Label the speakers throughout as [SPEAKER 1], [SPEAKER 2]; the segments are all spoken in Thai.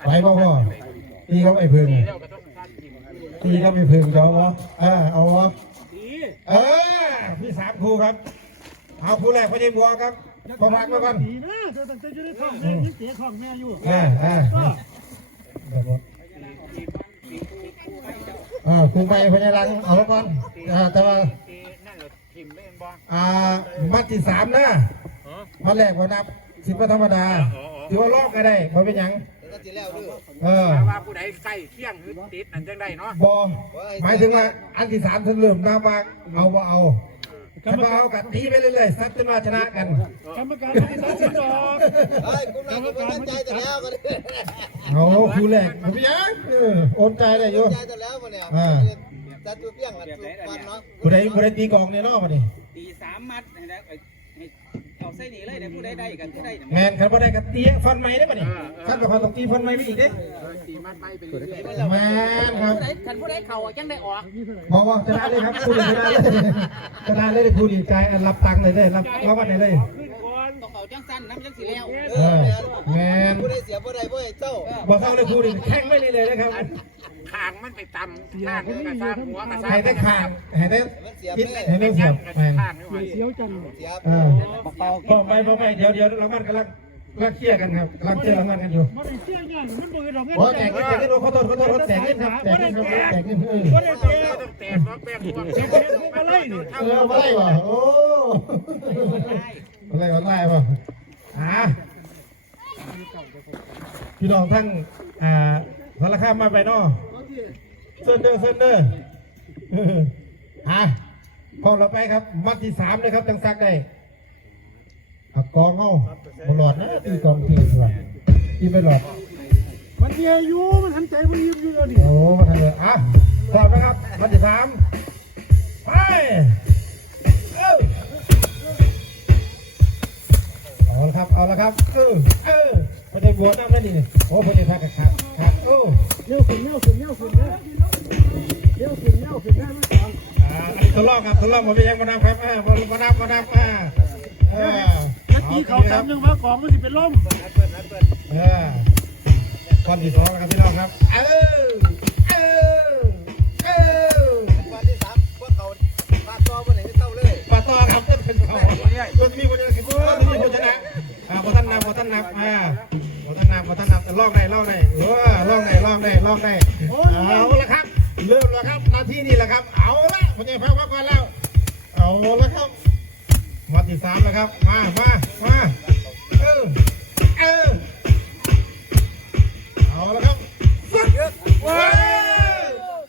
[SPEAKER 1] ไหวบ่พ่อตีเขาไอ้พึ่งตีเขาไอ้พึ่งเดี๋ยววะเออเอาวะเออพี่สามครูครับ เอาครูแรกพอดีบัวครับพอพักมาก่อน
[SPEAKER 2] ดีนะเธอตั้งใจอยู่ในท้องแม่ยังเสียท้องแม่อยู่
[SPEAKER 1] อ่าอ่าเดี๋ยวก่อนอ่าครูไปพญาลังเอาไว้ก่อนอ่าแต่ว่า
[SPEAKER 3] นั่นเหรอทิมเล่นบ่
[SPEAKER 1] อ่ามัดที่สามนะมัดแรกว่านับสิบว่าธรรมดาถือว่าลอกก็ได้เพราะเป็นหยัง เออ
[SPEAKER 3] ถ้าว่าผู้ใดใกล้เที่ยงหรือติดนั่นจังได้เนาะ
[SPEAKER 1] บอหมายถึงว่าอันที่สามถึงเริ่มนับว่าเอาว่าเอาถ้าว่าเอากันตีไปเรื่อยๆซัดจนว่าชนะกัน
[SPEAKER 2] กรรมการไม่ตัดสินดอก
[SPEAKER 4] เฮ้ยกูน่าจะไม่มั่นใจแต่แล้วก็ได้
[SPEAKER 1] เอาครูแรกผมยังเออโอนใจได้อยู่
[SPEAKER 4] ใจแต่แล้วมาเนี่ยจัดตัวเปี้ยงอะตัวฟันเนาะ
[SPEAKER 1] ผู้ใดผู้ใดตีกองเนี่ยเนาะมาดิ
[SPEAKER 5] ตีสามมัดให้ได้ให้ เอาใส่นี่เลยเดี๋ยวผู้ใดได้กันผู้ใด
[SPEAKER 1] แมนคันบ่ได้กันตีฟันไม้ได้ป่ะนี่คันบ่พอต้องตีฟันไม้ไปอีกเด้
[SPEAKER 3] ตีมัดไม่ไปเรื่อย
[SPEAKER 1] แมนครับ
[SPEAKER 5] ผู้ใดคันผู้ใดเข่าจังได้ออก
[SPEAKER 1] พอว่าชนะเลยครับคู่นี้ชนะเลยชนะเลยคู่นี้ใจอันรับตังค์เลยได้รับรับวันไหนเลย
[SPEAKER 5] จังสั้นน้ำจังสีแล้ว
[SPEAKER 1] เออแมน
[SPEAKER 4] ผู้ได้เสียผู้ใดผู้ใดเจ้า
[SPEAKER 1] บอกเข้าเลยคู่นี้แข่งไม่เลยเลยนะครับ
[SPEAKER 3] ๆคางมันไปตำข้างกระซ่าหัวกระซ่า
[SPEAKER 1] ให้ได้ข่างให้ได้
[SPEAKER 4] มันเสีย
[SPEAKER 1] คิด
[SPEAKER 4] แม่
[SPEAKER 1] ให้ได้เสียบแมน
[SPEAKER 3] ข้างไม่ไหว
[SPEAKER 2] เสียวจัง
[SPEAKER 4] เสีย
[SPEAKER 1] เออพอไปพอไปเดี๋ยวเดี๋ยวเรามันกำลังกำลังเคลียร์กันครับกำลังเจอเรามันกันอยู่
[SPEAKER 2] มันได้เสียเงินมันบ่ได้ดอกเงิน
[SPEAKER 1] โอ้แตกแตกนี่ขอโทษขอโทษแตกนี่ครับแตกนี่ครับแตกนี่เออ
[SPEAKER 2] บ่ได้เสีย
[SPEAKER 3] ต้องแตกล็อกแบงพวก
[SPEAKER 2] เสียพวกอะไรนี่
[SPEAKER 1] เออมาไล่ว่ะโอ้มาไล่มาไล่ว่ะอ่า พี่น้องทั้งอ่าสารคามมาไปเนาะเซินเดอร์เซินเดอร์เอออะพอเราไปครับ มัดที่สามเลยครับจังซักได้อะกองเอาบหลอดนะตีกองทีดีกว่าตีไม่หลอด
[SPEAKER 2] มันเสียอยู่มันหันใจมันยิ้มอยู่แล้วนี่
[SPEAKER 1] โอ้มาทางเลยอะพร้อมนะครับมัดที่สามไปเอ้าเอาละครับ เอาละครับเออ เออพอได้บัวนั่งได้ดีนี่โอ้พอได้พักกับขาขาโอ้
[SPEAKER 2] เลี้ยวขึ้นเลี้ยวขึ้นเลี้ยวขึ้นะเลี้ยวขึ้นเลี้ยวขึ้นนะมันสอง
[SPEAKER 1] อ่าอันนี้ทดลองครับทดลองมาเป็นยังมาดามครับอ่ามามาดามมาดามอ่าเออ
[SPEAKER 2] แล้วตีเขาตามยังว่ากองมันสิเป็นลม
[SPEAKER 1] เออคนที่สองนะครับพี่น้องครับเออเออเออ
[SPEAKER 4] วันที่สามพวกเขาพาตัวผู้ใดให้เจ้าเลย
[SPEAKER 1] ปาต่อครับเป็นเป็นเขาตัวมีคนเดียวคือตัวมีคนชนะอ่าพอท่านนับพอท่านนับอ่า ท่านนับพอท่านนับลองได้ลองได้เออลองได้ลองได้ลองได้เอาละครับ เริ่มแล้วครับนาทีนี้แหละครับ เอาละผมจะพักพักก่อนแล้ว เอาละครับมาที่สามแล้วครับ มามามาเออเออเอาละครับสักว้าว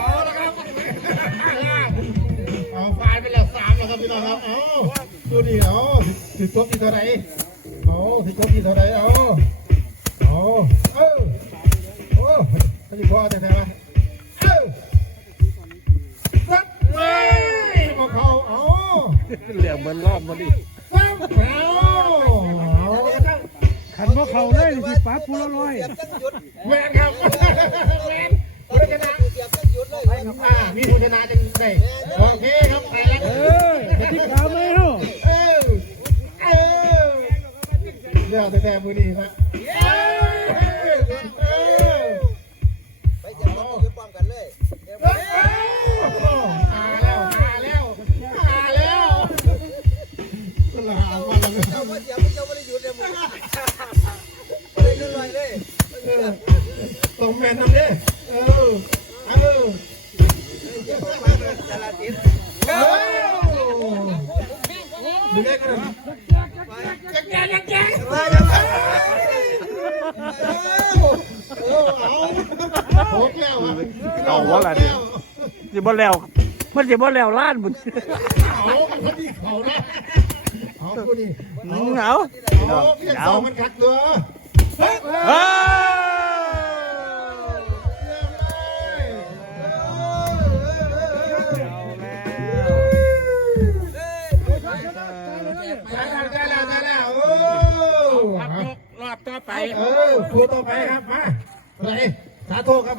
[SPEAKER 1] เอาละครับเอาฟายไปแล้วสามแล้วครับพี่น้องครับเอาดูดิเอาสิบจบที่เท่าไหร่เอา สิบจบที่เท่าไรเอาเอาเออโอ้ไม่ได้พอแต่ไหนวะเออสักไม่บอกเขาเอา
[SPEAKER 2] เหลี่ยมเหมือนรอบมันดิ
[SPEAKER 1] สักเอา
[SPEAKER 2] ขันว่าเขาเลยสิปั๊บพูละร้อย
[SPEAKER 4] เสียบจังหยุด
[SPEAKER 1] แมนครับแมนผู้ชนะ
[SPEAKER 4] เสียบจังหยุดเลย
[SPEAKER 1] อ่ามีผู้ชนะจังได้โอเค
[SPEAKER 2] มื
[SPEAKER 1] อดีครับเออเออ
[SPEAKER 4] ไปเสียบจังหยุดป้องกันเลย
[SPEAKER 1] เออมาแล้วมาแล้วมาแล้วสลามาแล้ว
[SPEAKER 4] เจ้าว่าเสียบเจ้าไม่ได้หยุดเลยมึงไม่ได้ลอยเลย
[SPEAKER 1] เออต้องแมนทำดิเออเออ
[SPEAKER 4] จราติด
[SPEAKER 1] เออดูได้กันจัก เอาวะ
[SPEAKER 2] ล่ะเนี่ยสิบ่แล้วมันสิบ่แล้วล้านบุญ
[SPEAKER 1] เอามันดีเขานะเอาผู้นี้เอา
[SPEAKER 2] เอา
[SPEAKER 1] เอาเพียงสองมันขัดตัวเฮ้ย
[SPEAKER 2] เฮ้ย
[SPEAKER 1] ได้แล้วได้แล้วได้แล้วโอ้
[SPEAKER 3] รอบต่อไป
[SPEAKER 1] เออครูต่อไปครับ มาไหนสาธุครับ